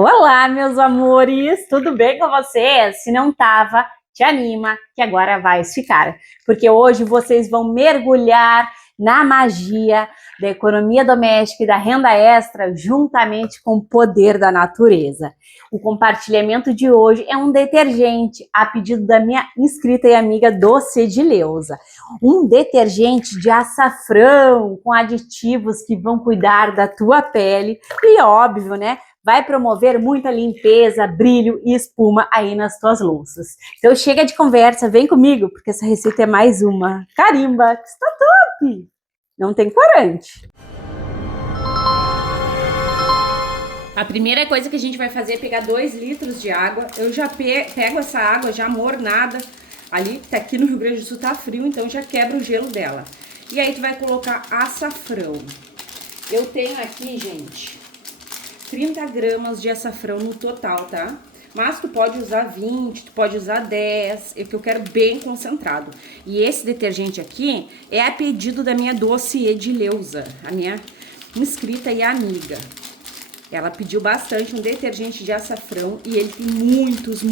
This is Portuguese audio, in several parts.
Olá, meus amores, tudo bem com vocês? Se não tava, te anima que agora vai ficar, porque hoje vocês vão mergulhar na magia da economia doméstica e da renda extra juntamente com o poder da natureza. O compartilhamento de hoje é um detergente a pedido da minha inscrita e amiga Doce de Leusa. Um detergente de açafrão com aditivos que vão cuidar da tua pele e óbvio, né? Vai promover muita limpeza, brilho e espuma aí nas tuas louças. Então chega de conversa, vem comigo, porque essa receita é mais uma carimba, que está top! Não tem corante. A primeira coisa que a gente vai fazer é pegar 2 litros de água. Eu já pego essa água já mornada. Ali, tá aqui no Rio Grande do Sul tá frio, então já quebra o gelo dela. E aí tu vai colocar açafrão. Eu tenho aqui, gente, 30 gramas de açafrão no total, tá? Mas tu pode usar 20, tu pode usar 10, é que eu quero bem concentrado. E esse detergente aqui é a pedido da minha Doce de Leusa, a minha inscrita e amiga. Ela pediu bastante um detergente de açafrão e ele tem muitos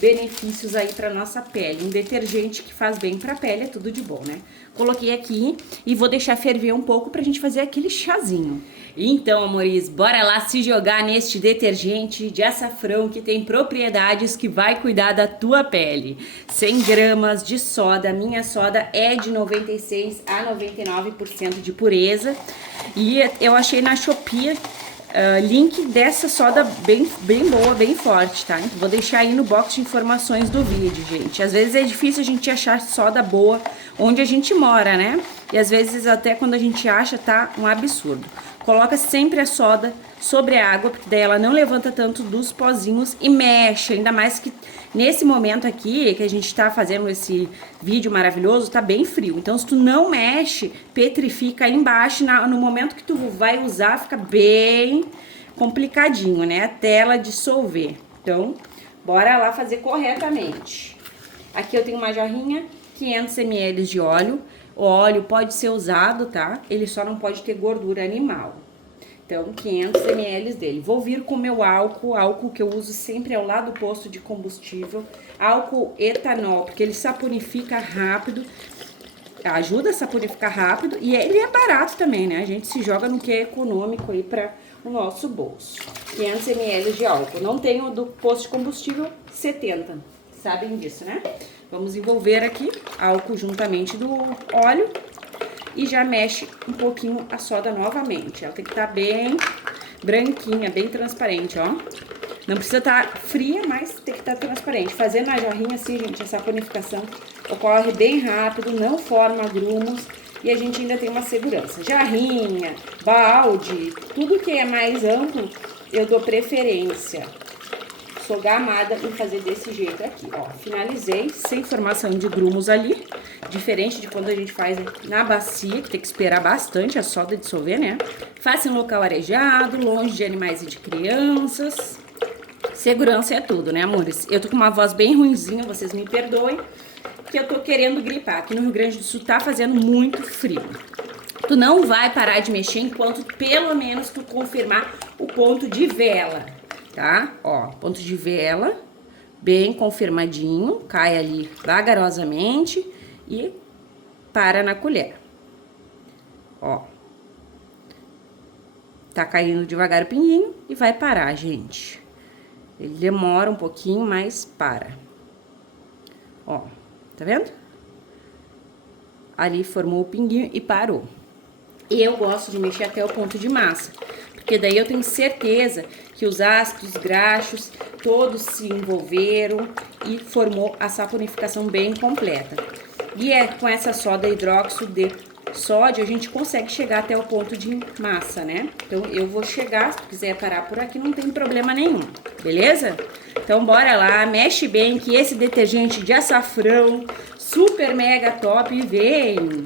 benefícios aí pra nossa pele. Um detergente que faz bem pra pele, é tudo de bom, né? Coloquei aqui e vou deixar ferver um pouco pra gente fazer aquele chazinho. Então, amores, bora lá se jogar neste detergente de açafrão que tem propriedades que vai cuidar da tua pele. 100 gramas de soda, minha soda é de 96 a 99% de pureza. E eu achei na Shopee link dessa soda bem boa, bem forte, tá? Então, vou deixar aí no box de informações do vídeo, gente. Às vezes é difícil a gente achar soda boa onde a gente mora, né? E às vezes até quando a gente acha tá um absurdo. Coloca sempre a soda sobre a água, porque daí ela não levanta tanto dos pozinhos e mexe, ainda mais que nesse momento aqui, que a gente tá fazendo esse vídeo maravilhoso, tá bem frio. Então, se tu não mexe, petrifica aí embaixo, no momento que tu vai usar, fica bem complicadinho, né? Até ela dissolver. Então, bora lá fazer corretamente. Aqui eu tenho uma jarrinha, 500 ml de óleo. O óleo pode ser usado, tá? Ele só não pode ter gordura animal. Então, 500 ml dele. Vou vir com o meu álcool que eu uso sempre ao lado do posto de combustível. Álcool etanol, porque ele saponifica rápido, ajuda a saponificar rápido e ele é barato também, né? A gente se joga no que é econômico aí para o nosso bolso. 500 ml de álcool. Não tenho do posto de combustível 70, sabem disso, né? Vamos envolver aqui álcool juntamente do óleo e já mexe um pouquinho a soda novamente. Ela tem que estar bem branquinha, bem transparente, ó. Não precisa estar fria, mas tem que estar transparente. Fazendo a jarrinha assim, gente, essa saponificação ocorre bem rápido, não forma grumos e a gente ainda tem uma segurança. Jarrinha, balde, tudo que é mais amplo, eu dou preferência. Sou gamada em fazer desse jeito aqui, ó. Finalizei, sem formação de grumos ali. Diferente de quando a gente faz na bacia, que tem que esperar bastante a soda dissolver, né? Faça em local arejado, longe de animais e de crianças. Segurança é tudo, né, amores? Eu tô com uma voz bem ruinzinha, vocês me perdoem, que eu tô querendo gripar. Aqui no Rio Grande do Sul tá fazendo muito frio. Tu não vai parar de mexer enquanto pelo menos tu confirmar o ponto de vela. Tá? Ó, ponto de vela, bem confirmadinho, cai ali vagarosamente e para na colher. Ó. Tá caindo devagar o pinguinho e vai parar, gente. Ele demora um pouquinho, mas para. Ó, tá vendo? Ali formou o pinguinho e parou. E eu gosto de mexer até o ponto de massa, porque daí eu tenho certeza que os ácidos graxos todos se envolveram e formou a saponificação bem completa. E com essa soda hidróxido de sódio a gente consegue chegar até o ponto de massa, né? Então eu vou chegar, se tu quiser parar por aqui não tem problema nenhum, beleza? Então bora lá, mexe bem que esse detergente de açafrão super mega top vem!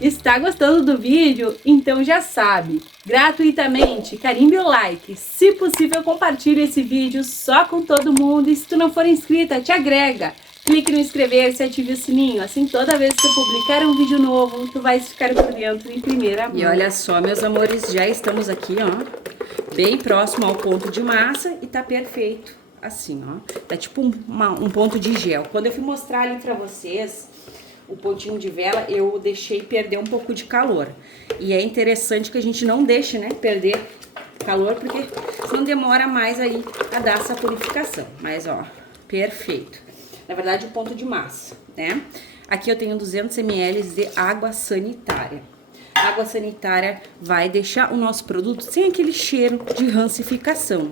Está gostando do vídeo? Então já sabe, gratuitamente, carimbe o like. Se possível, compartilhe esse vídeo só com todo mundo. E se tu não for inscrita, te agrega. Clique no inscrever-se e ative o sininho. Assim, toda vez que eu publicar um vídeo novo, tu vai ficar por dentro em primeira mão. E olha só, meus amores, já estamos aqui, ó, bem próximo ao ponto de massa e tá perfeito. Assim, ó. Tá tipo um ponto de gel. Quando eu fui mostrar ali pra vocês o pontinho de vela, eu deixei perder um pouco de calor. E é interessante que a gente não deixe, né, perder calor, porque senão demora mais aí a dar essa purificação. Mas, ó, perfeito. Na verdade, o ponto de massa, né? Aqui eu tenho 200 ml de água sanitária. A água sanitária vai deixar o nosso produto sem aquele cheiro de rancificação.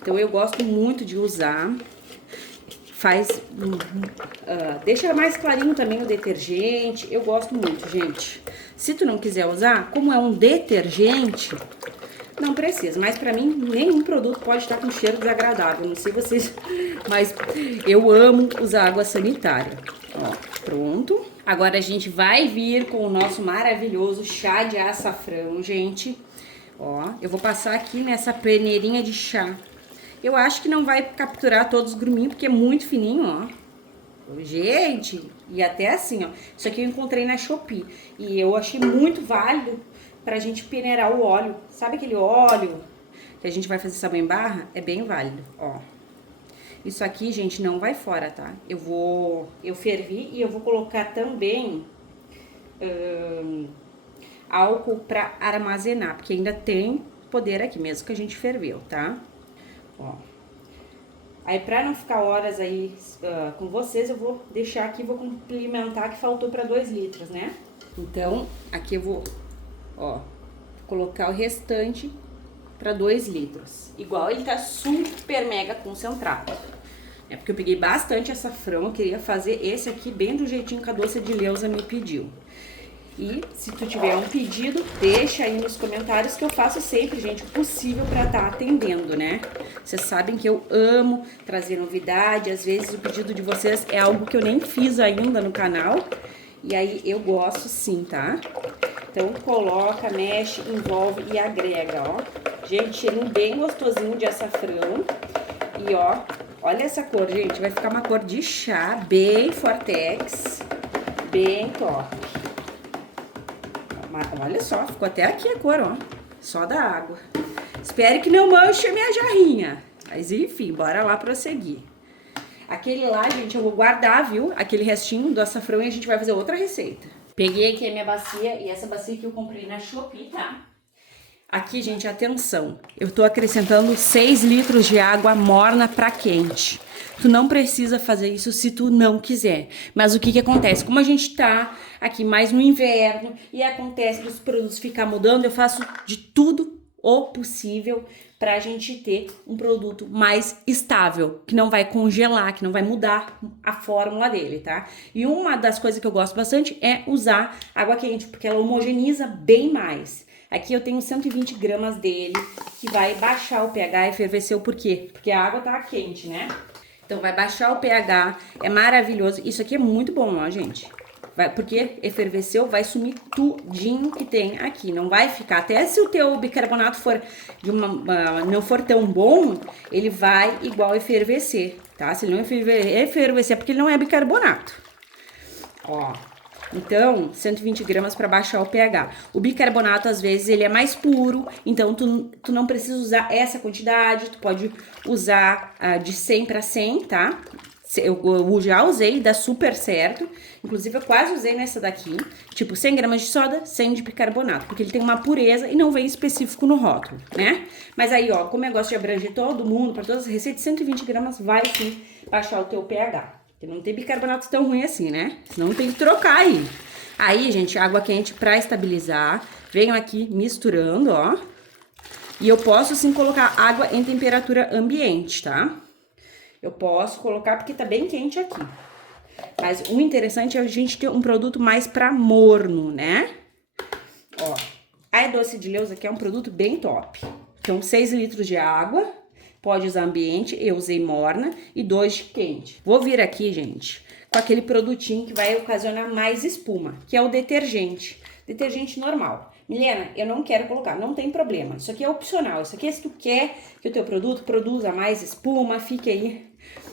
Então, eu gosto muito de usar. Deixa mais clarinho também o detergente. Eu gosto muito, gente. Se tu não quiser usar, como é um detergente, não precisa. Mas pra mim, nenhum produto pode estar com cheiro desagradável. Não sei vocês, mas eu amo usar água sanitária. Ó, pronto. Agora a gente vai vir com o nosso maravilhoso chá de açafrão, gente. Ó, eu vou passar aqui nessa peneirinha de chá. Eu acho que não vai capturar todos os gruminhos, porque é muito fininho, ó. Gente, e até assim, ó. Isso aqui eu encontrei na Shopee. E eu achei muito válido pra gente peneirar o óleo. Sabe aquele óleo que a gente vai fazer sabão em barra? É bem válido, ó. Isso aqui, gente, não vai fora, tá? Eu fervi e eu vou colocar também álcool pra armazenar, porque ainda tem poder aqui, mesmo que a gente ferveu, tá? Ó. Aí, pra não ficar horas aí com vocês, eu vou deixar aqui, vou complementar que faltou pra 2 litros, né? Então, aqui eu vou, ó, colocar o restante pra 2 litros. Igual ele tá super mega concentrado. É porque eu peguei bastante açafrão, eu queria fazer esse aqui bem do jeitinho que a Doce de Leusa me pediu. E se tu tiver um pedido, deixa aí nos comentários que eu faço sempre, gente, o possível pra estar atendendo, né? Vocês sabem que eu amo trazer novidade, às vezes o pedido de vocês é algo que eu nem fiz ainda no canal, e aí eu gosto sim, tá? Então coloca, mexe, envolve e agrega, ó. Gente, cheirinho bem gostosinho de açafrão. E ó, olha essa cor, gente, vai ficar uma cor de chá bem fortex, bem top. Olha só, ficou até aqui a cor, ó. Só da água. Espero que não manche a minha jarrinha. Mas enfim, bora lá prosseguir. Aquele lá, gente, eu vou guardar, viu? Aquele restinho do açafrão e a gente vai fazer outra receita. Peguei aqui a minha bacia e essa bacia que eu comprei na Shopee, tá? Aqui, gente, atenção. Eu tô acrescentando 6 litros de água morna pra quente. Tu não precisa fazer isso se tu não quiser. Mas o que que acontece? Como a gente tá aqui mais no inverno e acontece dos produtos ficar mudando, eu faço de tudo o possível pra gente ter um produto mais estável, que não vai congelar, que não vai mudar a fórmula dele, tá? E uma das coisas que eu gosto bastante é usar água quente, porque ela homogeniza bem mais. Aqui eu tenho 120 gramas dele, que vai baixar o pH e efervesceu. Por quê? Porque a água tá quente, né? Então vai baixar o pH, é maravilhoso. Isso aqui é muito bom, ó, gente. Porque efervesceu, vai sumir tudinho que tem aqui. Não vai ficar, até se o teu bicarbonato for não for tão bom, ele vai igual efervescer, tá? Se ele não efervescer, é porque ele não é bicarbonato. Ó. Então, 120 gramas para baixar o pH. O bicarbonato, às vezes, ele é mais puro, então tu não precisa usar essa quantidade, tu pode usar de 100 para 100, tá? Eu já usei, dá super certo. Inclusive, eu quase usei nessa daqui. Tipo, 100 gramas de soda, 100 de bicarbonato. Porque ele tem uma pureza e não vem específico no rótulo, né? Mas aí, ó, como eu gosto de abranger todo mundo, para todas as receitas, 120 gramas vai sim baixar o teu pH. Porque não tem bicarbonato tão ruim assim, né? Senão tem que trocar aí. Aí, gente, água quente pra estabilizar. Venho aqui misturando, ó. E eu posso, sim, colocar água em temperatura ambiente, tá? Eu posso colocar porque tá bem quente aqui. Mas o interessante é a gente ter um produto mais pra morno, né? Ó, a Doce de Leusa aqui é um produto bem top. Então, 6 litros de água. Pode usar ambiente, eu usei morna e 2 de quente. Vou vir aqui, gente, com aquele produtinho que vai ocasionar mais espuma, que é o detergente. Detergente normal. Milena, eu não quero colocar, não tem problema. Isso aqui é opcional. Isso aqui é se tu quer que o teu produto produza mais espuma, fique aí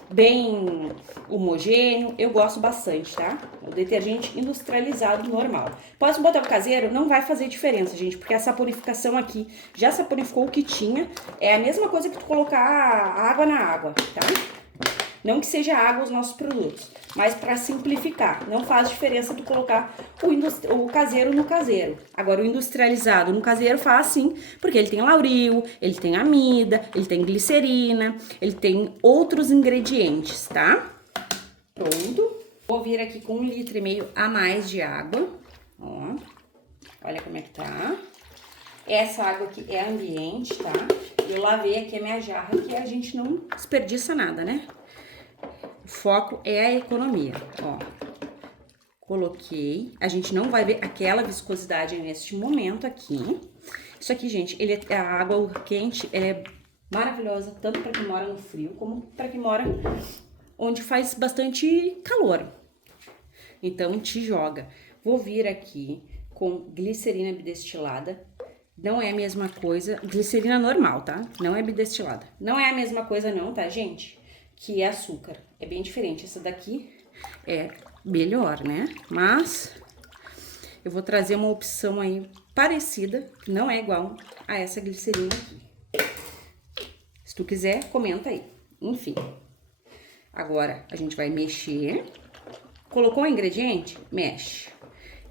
bem homogêneo. Eu gosto bastante, tá? O detergente industrializado normal. Pode botar o caseiro, não vai fazer diferença, gente, porque a saponificação aqui já saponificou o que tinha. É a mesma coisa que tu colocar água na água, tá? Não que seja água os nossos produtos, mas para simplificar, não faz diferença tu colocar o caseiro no caseiro. Agora, o industrializado no caseiro faz sim, porque ele tem lauril, ele tem amida, ele tem glicerina, ele tem outros ingredientes, tá? Pronto. Vou vir aqui com 1,5 litro a mais de água, ó. Olha como é que tá. Essa água aqui é ambiente, tá? Eu lavei aqui a minha jarra, que a gente não desperdiça nada, né? O foco é a economia, ó. Coloquei. A gente não vai ver aquela viscosidade neste momento aqui. Isso aqui, gente, a água quente é maravilhosa, tanto para quem mora no frio, como para quem mora onde faz bastante calor. Então, te joga. Vou vir aqui com glicerina bidestilada. Não é a mesma coisa, glicerina normal, tá? Não é bidestilada. Não é a mesma coisa não, tá, gente? Que é açúcar. É bem diferente. Essa daqui é melhor, né? Mas eu vou trazer uma opção aí parecida, que não é igual a essa glicerina aqui. Se tu quiser, comenta aí. Enfim. Agora, a gente vai mexer. Colocou o ingrediente? Mexe.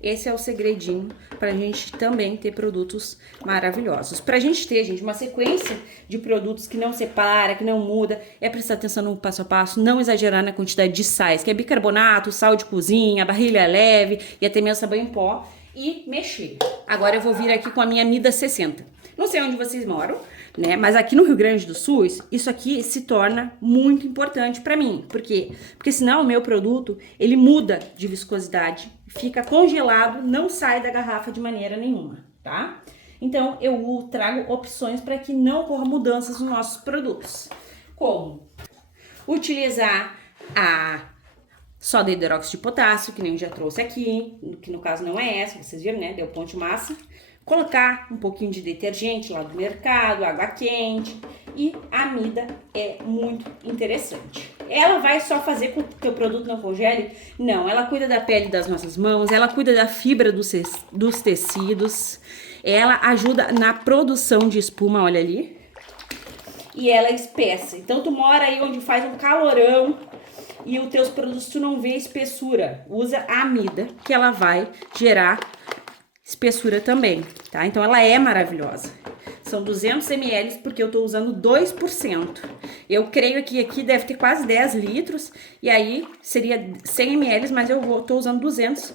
Esse é o segredinho pra gente também ter produtos maravilhosos. Pra gente ter, gente, uma sequência de produtos que não separa, que não muda, é prestar atenção no passo a passo, não exagerar na quantidade de sais, que é bicarbonato, sal de cozinha, barrilha leve e até mesmo sabão em pó, e mexer. Agora eu vou vir aqui com a minha Mida 60. Não sei onde vocês moram, né? Mas aqui no Rio Grande do Sul, isso aqui se torna muito importante pra mim. Por quê? Porque senão o meu produto, ele muda de viscosidade, fica congelado, não sai da garrafa de maneira nenhuma, tá? Então, eu trago opções para que não ocorra mudanças nos nossos produtos. Como? Utilizar a soda hidróxido de potássio, que nem eu já trouxe aqui, que no caso não é essa, vocês viram, né? Deu ponto massa. Colocar um pouquinho de detergente lá do mercado, água quente, e a amida é muito interessante. Ela vai só fazer com que o teu produto não congele? Não, ela cuida da pele das nossas mãos, ela cuida da fibra dos tecidos, ela ajuda na produção de espuma, olha ali, e ela é espessa. Então tu mora aí onde faz um calorão e os teus produtos tu não vê espessura, usa a amida, que ela vai gerar espessura também, tá? Então ela é maravilhosa. São 200 ml porque eu tô usando 2%. Eu creio que aqui deve ter quase 10 litros e aí seria 100 ml, mas eu tô usando 200,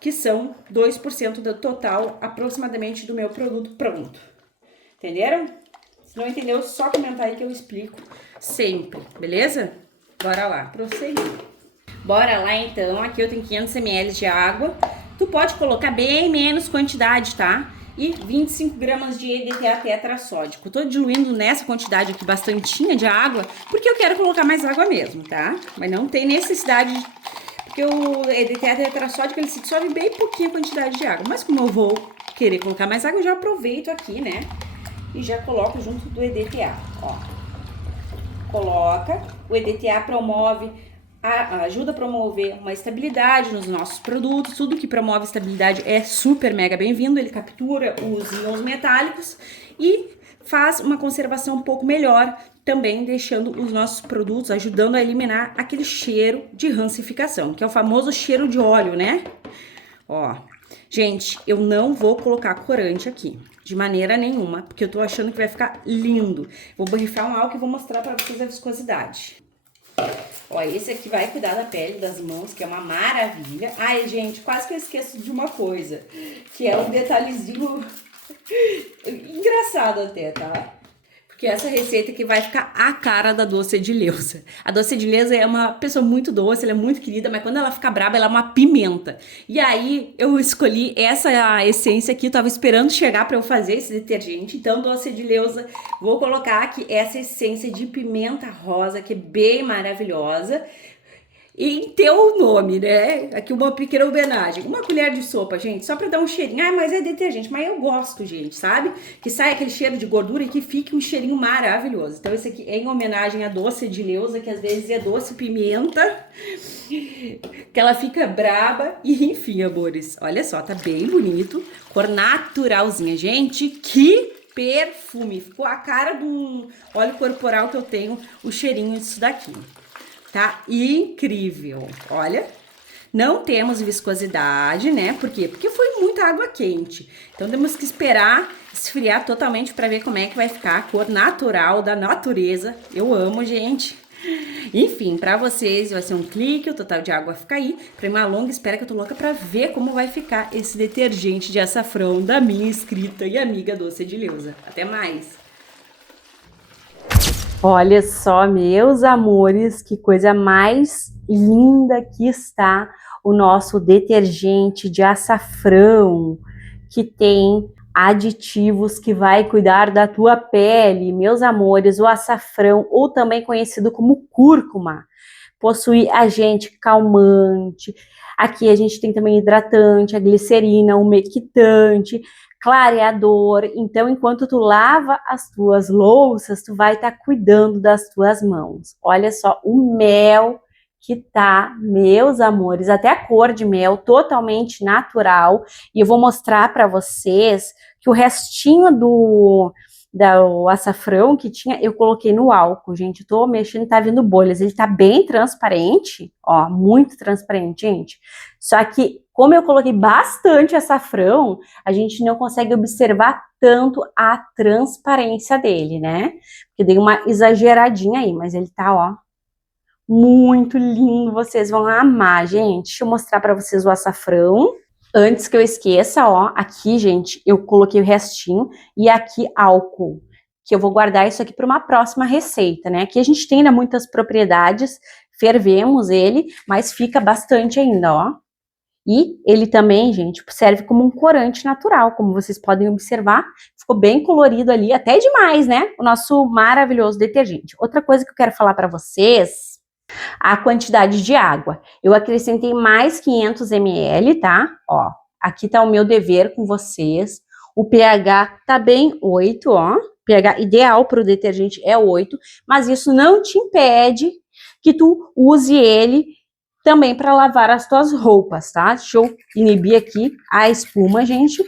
que são 2% do total aproximadamente do meu produto pronto. Entenderam? Se não entendeu, só comentar aí que eu explico sempre, beleza? Bora lá, prosseguir. Bora lá então, aqui eu tenho 500 ml de água. Tu pode colocar bem menos quantidade, tá? E 25 gramas de EDTA tetrassódico. Tô diluindo nessa quantidade aqui bastantinha de água, porque eu quero colocar mais água mesmo, tá? Mas não tem necessidade, porque o EDTA tetrassódico, ele se dissolve bem pouquinha quantidade de água. Mas como eu vou querer colocar mais água, eu já aproveito aqui, né? E já coloco junto do EDTA, ó. Coloca, o EDTA promove... ajuda a promover uma estabilidade nos nossos produtos. Tudo que promove estabilidade é super mega bem-vindo. Ele captura os íons metálicos e faz uma conservação um pouco melhor, também deixando os nossos produtos, ajudando a eliminar aquele cheiro de rancificação, que é o famoso cheiro de óleo, né? Ó, gente, eu não vou colocar corante aqui, de maneira nenhuma, porque eu tô achando que vai ficar lindo. Vou borrifar um álcool e vou mostrar pra vocês a viscosidade. Ó, esse aqui vai cuidar da pele, das mãos, que é uma maravilha. Ai, gente, quase que eu esqueço de uma coisa, que é um detalhezinho engraçado até, tá? Porque essa receita que vai ficar a cara da Doce Edileuza. A Doce Edileuza é uma pessoa muito doce, ela é muito querida, mas quando ela fica braba, ela é uma pimenta. E aí, eu escolhi essa essência aqui, eu tava esperando chegar pra eu fazer esse detergente. Então, Doce Edileuza, vou colocar aqui essa essência de pimenta rosa, que é bem maravilhosa. em teu nome, né? Aqui uma pequena homenagem. Uma colher de sopa, gente, só pra dar um cheirinho. Ah, mas é detergente. Mas eu gosto, gente, sabe? Que sai aquele cheiro de gordura e que fique um cheirinho maravilhoso. Então esse aqui é em homenagem à doce de Leusa, que às vezes é doce pimenta, que ela fica braba. E enfim, amores, olha só, tá bem bonito. Cor naturalzinha, gente. Que perfume. Ficou a cara do óleo corporal que eu tenho, o cheirinho disso daqui. Tá incrível. Olha, não temos viscosidade, né? Por quê? Porque foi muita água quente. Então temos que esperar esfriar totalmente para ver como é que vai ficar a cor natural da natureza. Eu amo, gente. Enfim, para vocês vai ser um clique, o total de água fica aí. Pra uma longa espera que eu tô louca pra ver como vai ficar esse detergente de açafrão da minha inscrita e amiga Doce de Leusa. Até mais! Olha só, meus amores, que coisa mais linda que está o nosso detergente de açafrão, que tem aditivos que vai cuidar da tua pele. Meus amores, o açafrão, ou também conhecido como cúrcuma, possui agente calmante. Aqui a gente tem também hidratante, a glicerina, umectante, clareador. Então, enquanto tu lava as tuas louças, tu vai estar cuidando das tuas mãos. Olha só o mel que tá, meus amores, até a cor de mel totalmente natural. E eu vou mostrar para vocês que o restinho do açafrão que tinha, eu coloquei no álcool, gente. Eu tô mexendo, tá vindo bolhas. Ele tá bem transparente, ó, muito transparente, gente. Só que, como eu coloquei bastante açafrão, a gente não consegue observar tanto a transparência dele, né? Porque dei uma exageradinha aí, mas ele tá, ó, muito lindo. Vocês vão amar, gente. Deixa eu mostrar pra vocês o açafrão. Antes que eu esqueça, ó, aqui, gente, eu coloquei o restinho e aqui álcool, que eu vou guardar isso aqui para uma próxima receita, né? Aqui a gente tem ainda muitas propriedades, fervemos ele, mas fica bastante ainda, ó. E ele também, gente, serve como um corante natural, como vocês podem observar, ficou bem colorido ali, até demais, né? O nosso maravilhoso detergente. Outra coisa que eu quero falar para vocês, a quantidade de água. Eu acrescentei mais 500 ml, tá? Ó, aqui tá o meu dever com vocês. O pH tá bem 8, ó. pH ideal para o detergente é 8, mas isso não te impede que tu use ele também para lavar as tuas roupas, tá? Deixa eu inibir aqui a espuma, gente,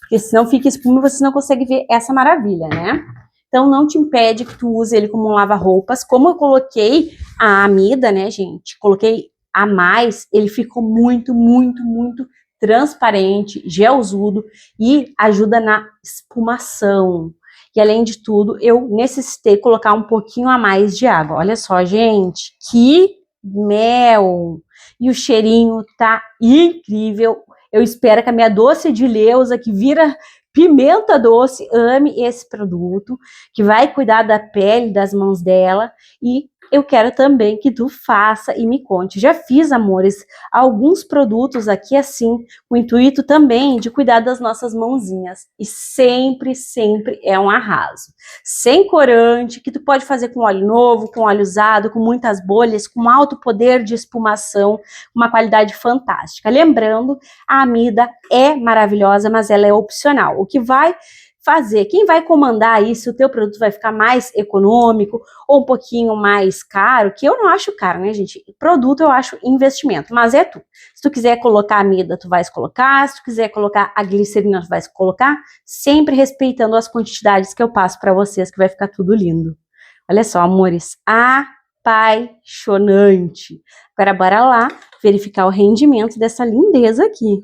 porque senão fica espuma e você não consegue ver essa maravilha, né? Então, não te impede que tu use ele como um lava-roupas. Como eu coloquei a amida, né, gente? Coloquei a mais, ele ficou muito, muito, muito transparente, gelzudo e ajuda na espumação. E, além de tudo, eu necessitei colocar um pouquinho a mais de água. Olha só, gente, que mel! E o cheirinho tá incrível. Eu espero que a minha Doce de Leusa, que vira pimenta doce, ame esse produto, que vai cuidar da pele, das mãos dela. E eu quero também que tu faça e me conte. Já fiz, amores, alguns produtos aqui assim, com o intuito também de cuidar das nossas mãozinhas. E sempre, sempre é um arraso. Sem corante, que tu pode fazer com óleo novo, com óleo usado, com muitas bolhas, com alto poder de espumação, uma qualidade fantástica. Lembrando, a amida é maravilhosa, mas ela é opcional. O que vai fazer, quem vai comandar aí se o teu produto vai ficar mais econômico ou um pouquinho mais caro, que eu não acho caro, né, gente? Produto eu acho investimento, mas é tu. Se tu quiser colocar a amida, tu vais colocar. Se tu quiser colocar a glicerina, tu vais colocar, sempre respeitando as quantidades que eu passo para vocês, que vai ficar tudo lindo. Olha só, amores, apaixonante. Agora bora lá verificar o rendimento dessa lindeza aqui.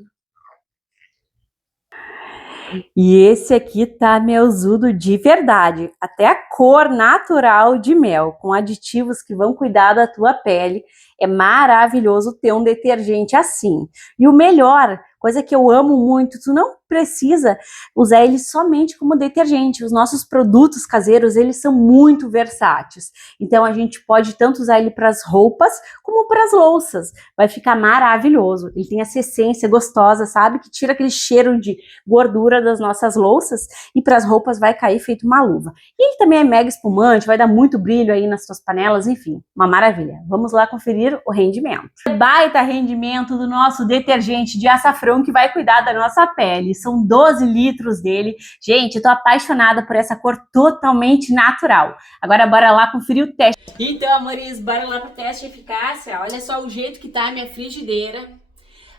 E esse aqui tá melzudo de verdade, até a cor natural de mel, com aditivos que vão cuidar da tua pele. É maravilhoso ter um detergente assim. E o melhor, coisa que eu amo muito. Tu não precisa usar ele somente como detergente. Os nossos produtos caseiros, eles são muito versáteis. Então a gente pode tanto usar ele para as roupas como para as louças. Vai ficar maravilhoso. Ele tem essa essência gostosa, sabe? Que tira aquele cheiro de gordura das nossas louças e para as roupas vai cair feito uma luva. E ele também é mega espumante, vai dar muito brilho aí nas suas panelas, enfim, uma maravilha. Vamos lá conferir o rendimento. Baita rendimento do nosso detergente de açafrão que vai cuidar da nossa pele. São 12 litros dele. Gente, eu tô apaixonada por essa cor totalmente natural. Agora bora lá conferir o teste. Então, amores, bora lá pro teste de eficácia. Olha só o jeito que tá a minha frigideira.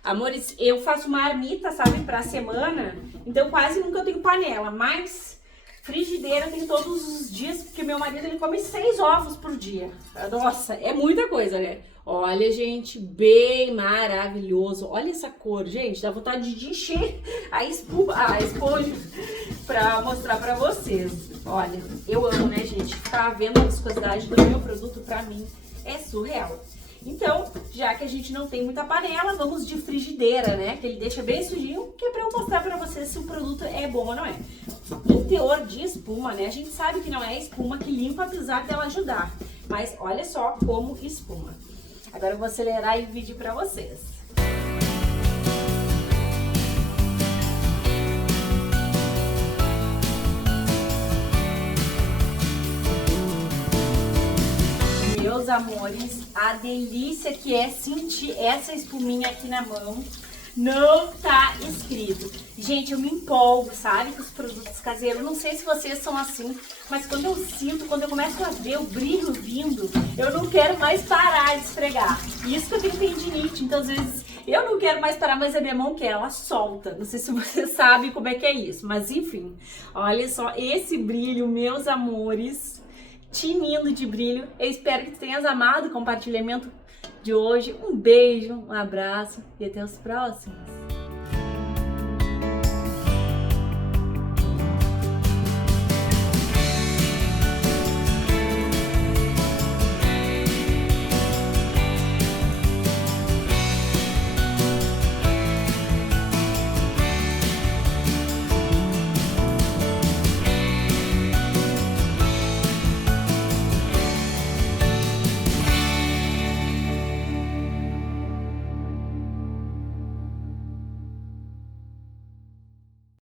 Amores, eu faço marmita, sabe, pra semana. Então quase nunca eu tenho panela, mas frigideira tem todos os dias, porque meu marido ele come 6 ovos por dia. Nossa, é muita coisa, né? Olha, gente, bem maravilhoso. Olha essa cor, gente, dá vontade de encher a esponja pra mostrar pra vocês. Olha, eu amo, né, gente? Ficar vendo a viscosidade do meu produto pra mim é surreal. Então, já que a gente não tem muita panela, vamos de frigideira, né? Que ele deixa bem sujinho, que é pra eu mostrar pra vocês se o produto é bom ou não é. Em teor de espuma, né? A gente sabe que não é espuma que limpa, apesar dela ajudar. Mas olha só como espuma. Agora eu vou acelerar o vídeo pra vocês. Meus amores, a delícia que é sentir essa espuminha aqui na mão. Não tá escrito. Gente, eu me empolgo, sabe, com os produtos caseiros. Não sei se vocês são assim, mas quando eu sinto, quando eu começo a ver o brilho vindo, eu não quero mais parar de esfregar. Isso que eu tenho tendinite, então às vezes eu não quero mais parar, mas a minha mão quer, ela solta. Não sei se você sabe como é que é isso, mas enfim. Olha só esse brilho, meus amores, tinindo de brilho. Eu espero que tu tenhas amado o compartilhamento de hoje. Um beijo, um abraço e até os próximos.